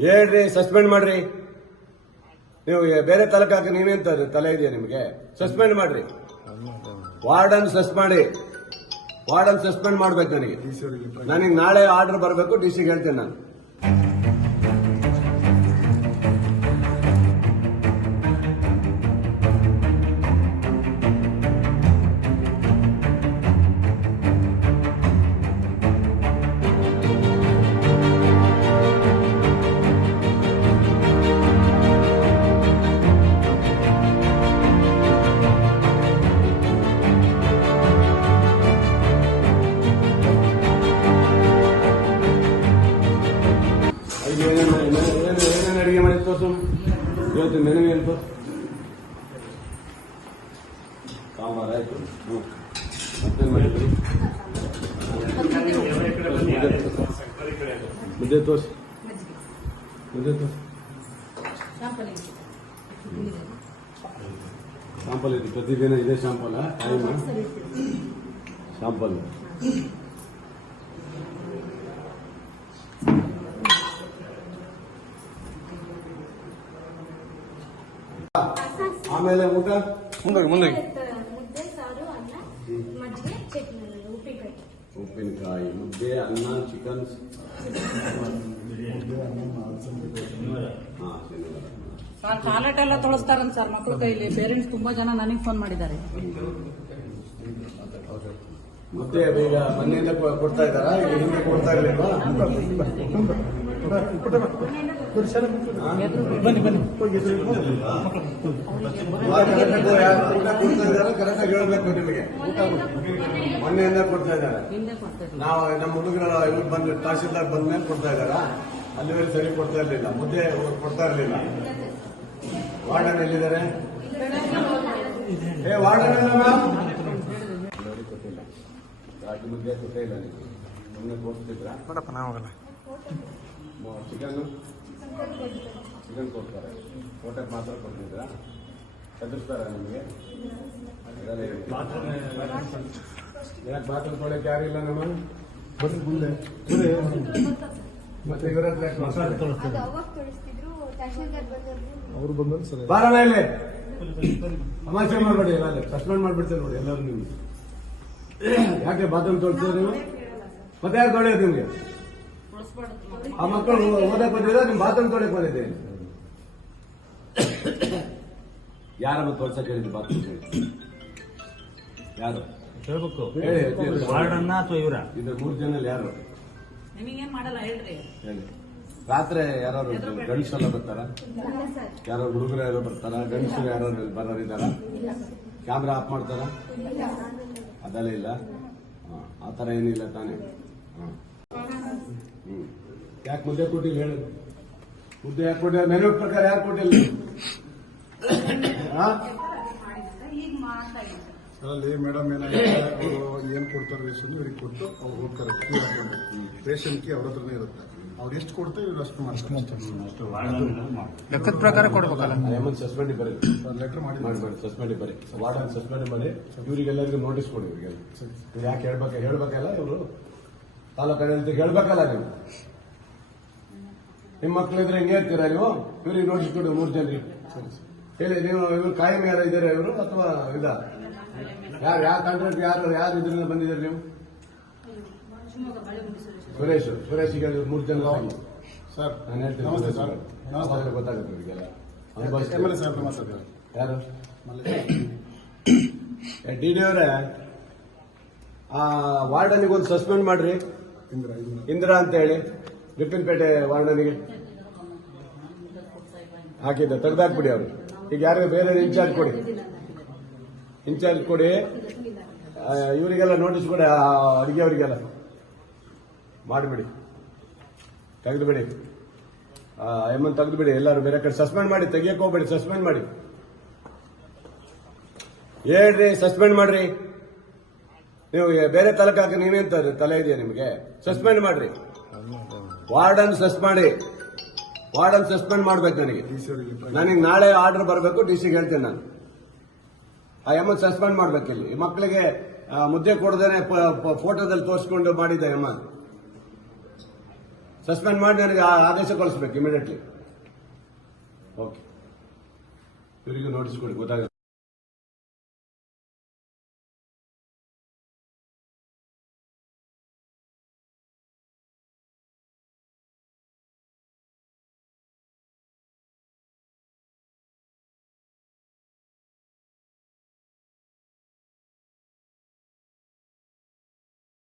ಹೇಳ್ರಿ ಸಸ್ಪೆಂಡ್ ಮಾಡ್ರಿ. ನೀವು ಬೇರೆ ತಲೆಗೆ ಹಾಕಿ ನೀವೇಂತ ತಲೆ ಇದೆಯಾ ನಿಮಗೆ? ಸಸ್ಪೆಂಡ್ ಮಾಡ್ರಿ. ವಾರ್ಡನ್ ಸಸ್ ಮಾಡಿ. ವಾರ್ಡನ್ ಸಸ್ಪೆಂಡ್ ಮಾಡ್ಬೇಕು ನನಗೆ. ನನಗೆ ನಾಳೆ ಆರ್ಡರ್ ಬರಬೇಕು ಡಿ ಸಿಗೆ ಹೇಳ್ತೇನೆ ನಾನು. ಇವತ್ತು ಮೆನು ಏನು ತೋರ್ಸು ಸಾಂಬಾರ ಆಯ್ತು ಹ್ಞೂ ಮತ್ತೇನು ಮಾಡಿದ್ರಿ ಮುದ್ದೆ ತೋರ್ಸು ಮುದ್ದೆ ತೋರ್ಸು ಶಾಂಪಲ್ ಇದೆ ಪ್ರತಿದಿನ ಇದೇ ಶಾಂಪಲ್ ಟೈಮ್ ಶಾಂಪಲ್ ಆಮೇಲೆ ಊಟ? ಮುಂದೋಗಿ ಮುಂದೋಗಿ ಮುದ್ದೆ ಸಾರು ಅನ್ನ ಮಜ್ಜಿಗೆ ಚಟ್ನಿ ಉಪ್ಪಿನಕಾಯಿ. ಉಪ್ಪಿನಕಾಯಿ ಮುದ್ದೆ ಅನ್ನ ಚಿಕನ್ ಸರ್ ಟಾಯ್ಲೆಟ್ ಎಲ್ಲ ತೊಳಸ್ತಾರಂತ ಸರ್ ಮಕ್ಕಳ ಕೈಲಿ. ಪೇರೆಂಟ್ಸ್ ತುಂಬಾ ಜನ ನನಗೆ ಫೋನ್ ಮಾಡಿದ್ದಾರೆ. ಮತ್ತೆ ಈಗ ಮನೆಯಿಂದ ಕೊಡ್ತಾ ಇದ್ದಾರಾ? ಈಗ ಹಿಂದೆ ಕೊಡ್ತಾ ಇರ್ಲಿಲ್ವಾ? ಬನ್ನಿ ಬನ್ನಿ ಕರೆಕ್ಟಾಗಿ ಹೇಳ್ಬೇಕು ನಿಮಗೆ ಮೊನ್ನೆಯಿಂದ ಕೊಡ್ತಾ ಇದ್ದಾರೆ ನಾವು ನಮ್ಮ ಹುಡುಗರ ಇವ್ರು ಬಂದು ತಹಸೀಲ್ದಾರ್ ಬಂದ ಮೇಲೆ ಕೊಡ್ತಾ ಇದ್ದಾರಾ ಅಲ್ಲಿವರೆಗೆ ಸರಿ ಕೊಡ್ತಾ ಇರ್ಲಿಲ್ಲ ಮುದ್ದೆ ಕೊಡ್ತಾ ಇರ್ಲಿಲ್ಲ ವಾರ್ಡನ್ ಎಲ್ಲಿದ್ದಾರೆ ಏ ವಾರ್ಡನ್ ಕೊಟ್ಟಿಲ್ಲ ರಾಗಿ ಮುದ್ದೆ ಕೊಟ್ಟೇ ಇಲ್ಲ ತೋರಿಸ್ತಿದ್ರಾ ನಾವಾಗಲ್ಲ ಚಿಕನ್ ಚಿಕನ್ ಕೊಡ್ತಾರೆ. ಊಟಕ್ಕೆ ಮಾತ್ರ ಕೊಡ್ತಿದ್ರಾ ಚದುರ್ತಾರ ನಿಮಗೆ? ಯಾಕೆ ಬಾತ್ರೂಮ್ ತೊಳೆಯಕ್ಕೆ ಯಾರು ಇಲ್ಲ ಮುಂದೆ. ಮತ್ತೆ ಇವರ ತಹಶೀಲ್ದಾರ್ ಬಂದವರು. ಅವ್ರು ಬಂದ್ರೆ ಸರಿ. ಬಾರ ಮೇಲೆ. ತಮಾಷೆ ಮಾಡಬೇಡಿ ಎಲ್ಲ ಸಸ್ಪೆಂಡ್ ಮಾಡ್ಬಿಡ್ತೇವೆ ನೋಡಿ ಎಲ್ಲರೂ ನಿಮ್ಗೆ. ಯಾಕೆ ಬಾತ್ರೂಮ್ ತೊಳ್ತೀರ ನೀವು? ಮತ್ತೆ ಯಾರು ತೊಳೆಯೋದು ನಿಮ್ಗೆ? ಆ ಮಕ್ಕಳು ಓದಕ್ ಬಂದಿಲ್ಲ ನಿಮ್ ಬಾತ್ರೂಮ್ ತೊಳಕ್ ಬಂದಿದೆ ಯಾರಮ್ಮ ತೋರ್ಸಕ್ ಹೇಳಿದ್ರು ಬಾತ್ರೂಮ್ ಯಾರು? ಹೇಳ್ಬೇಕು. ಹೇಳಿ ಹೇಳಿ. ವಾರ್ಡನ್ನ ಅಥವಾ ಇವರ? ಇದ್ರ ಮೂರು ಜನ ಯಾರು? ನಿಮಗೇನ್ ಮಾಡಲ್ಲ ಹೇಳ್ರಿ. ಹೇಳಿ. ರಾತ್ರಿ ಯಾರು ಗಂಡಸೆಲ್ಲ ಬರ್ತಾರ? ಯಾರೋ ಹುಡುಗರು ಯಾರೋ ಬರ್ತಾರ? ಗಂಡಸರು ಯಾರು ಬರೋರಿದಾರ ಕ್ಯಾಮ್ರಾ ಆಫ್ ಮಾಡ್ತಾರ? ಅದೆಲ್ಲ ಇಲ್ಲ? ಆತರ ಆ ಥರ ಏನಿಲ್ಲ ತಾನೇ. ಹ್ಮ್. ಯಾಕೆ ಮುದ್ದೆ ಕೊಟ್ಟಿಲ್ಲ ಹೇಳು. ಮುದ್ದೆ ಯಾಕೆ ಕೊಟ್ಟಿಲ್ಲ? ಮೆನು ಪ್ರಕಾರ ಯಾಕೆ ಕೊಟ್ಟಿಲ್ಲ? ಹಾ? ಅಲ್ಲಿ ಮೇಡಮ್ ಏನಾಗುತ್ತೆ ಅವರು ಏನ್ ಕೊಡ್ತಾರೆ ರೇಷನ್? ಇವ್ರಿಗೆ ಕೊಟ್ಟು ಅವ್ರು ಹೋಗ್ತಾರೆ ಕ್ಯೂ ಹಾಕೊಂಡು ರೇಷನ್ ಕಿ ಅವ್ರ ಹತ್ರನೇ ಇರುತ್ತೆ. ಅವ್ರು ಎಷ್ಟು ಕೊಡ್ತಾರೆ ಇವ್ರು ಅಷ್ಟು ಮಾಡ್ತಾರೆ. ಲೆಕ್ಕದ ಪ್ರಕಾರ ಕೊಡ್ಬೇಕಲ್ಲ. ಎಮ್ಮನ್ ಸಸ್ಪೆಂಡ್ ಬರೀ. ಲೆಟರ್ ಮಾಡಿ. ಮಾಡಿ ಸಸ್ಪೆಂಡ್ ಬರೀ. ವಾರ್ಡನ್ ಸಸ್ಪೆಂಡ್ ಮಾಡಿ ಇವರಿಗೆಲ್ಲರಿಗೂ ನೋಟಿಸ್ ಕೊಡಿ ಇವರಿಗೆಲ್ಲ ಇವ್ರು ಯಾಕೆ ಹೇಳ್ಬೇಕು ಹೇಳ್ಬೇಕಲ್ಲ ಇವರು? ತಾಲೂಕು ಹೇಳ್ಬೇಕಲ್ಲ ನೀವು. ನಿಮ್ಮ ಮಕ್ಕಳಿದ್ರೆ ಹೆಂಗೆ ಹೇಳ್ತೀರಾ ನೀವು? ಇವ್ರಿಗೆ ನೋಟಿಸ್ ಕೊಡಿ ಮೂರು ಜನರಿಗೆ. ಹೇಳಿ ನೀವು ಇವ್ರು ಕಾಯಂ ಯಾರು ಇದ್ದೀರಾ ಇವರು ಅಥವಾ ಇದ ಯಾರು ಯಾವ ಕಾಂಟ್ರಾಕ್ಟ್ ಯಾರು ಯಾರು ಇದರಿಂದ ಬಂದಿದ್ದೀರಿ ನೀವು? ಸುರೇಶ್ ಸುರೇಶಿಗೆ ಮೂರು ಜನ ಸರ್ ನಾನು ಹೇಳ್ತೀನಿ ನಮಸ್ತೆ ಸರ್. ನಮಸ್ತೆ. ಗೊತ್ತಾಗುತ್ತೆ ಇವರಿಗೆಲ್ಲ ಅನುಭವಿಸ್ತಾರೆ. ಸರ್. ಯಾರು? ಡಿ ಡಿ ಅವರೇ? ಆ ವಾರ್ಡನಿಗೆ ಒಂದು ಸಸ್ಪೆಂಡ್ ಮಾಡ್ರಿ. ಇಂದಿರಾ ಅಂತ ಹೇಳಿ. ರಿಪ್ಪನ್ಪೇಟೆ ವಾರ್ಡನಿಗೆ? ಹಾಕಿದ್ದ, ತೆಗೆದಾಕ್ಬಿಡಿ ಅವರು. ಈಗ ಯಾರಿಗೂ ಬೇರೆ ಇನ್ಚಾರ್ಜ್ ಕೊಡಿ. ಇನ್ಚಾರ್ಜ್ ಕೊಡಿ. ಇವರಿಗೆಲ್ಲ ನೋಟಿಸ್ ಕೊಡಿ ಅಡಿಗೆ ಅವರಿಗೆಲ್ಲ ಮಾಡಿಬಿಡಿ. ತೆಗೆದುಬಿಡಿ. ಎಮ್ಮನ್ ತೆಗೆದುಬಿಡಿ, ಎಲ್ಲರೂ ಬೇರೆ ಕಡೆ ಸಸ್ಪೆಂಡ್ ಮಾಡಿ, ತೆಗಿಯಕ್ಕೆ ಹೋಗ್ಬೇಡಿ, ಸಸ್ಪೆಂಡ್ ಮಾಡಿ. ಹೇಳ್ರಿ, ಸಸ್ಪೆಂಡ್ ಮಾಡ್ರಿ. ನೀವು ಬೇರೆ ತಲೆಕಾಕ ನೀವೇನ್ ತಲೆ ಇದೆಯಾ ನಿಮಗೆ? ಸಸ್ಪೆಂಡ್ ಮಾಡ್ರಿ. ವಾರ್ಡನ್ ಸಸ್ ಮಾಡಿ. ವಾರ್ಡನ್ ಸಸ್ಪೆಂಡ್ ಮಾಡ್ಬೇಕು ನನಗೆ. ಸಿ ನನಗೆ ನಾಳೆ ಆರ್ಡರ್ ಬರಬೇಕು ಡಿ ಸಿಗೆ ಹೇಳ್ತೇನೆ ನಾನು. ಆ ಎಮ್ಮನ್ ಸಸ್ಪೆಂಡ್ ಮಾಡ್ಬೇಕು ಇಲ್ಲಿ. ಮಕ್ಕಳಿಗೆ ಮುದ್ದೆ ಕೊಡದೇನೆ ಫೋಟೋದಲ್ಲಿ ತೋರಿಸ್ಕೊಂಡು ಮಾಡಿದ್ದೆ ಎಮ್ಮ ಸಸ್ಪೆಂಡ್ ಮಾಡಿ ನನಗೆ ಆ ಆದೇಶ ಕಳಿಸ್ಬೇಕು ಇಮಿಡಿಯೇಟ್ಲಿ ಓಕೆ. ಇವರಿಗೂ ನೋಟಿಸ್ ಕೊಡಿ ಗೊತ್ತಾಗ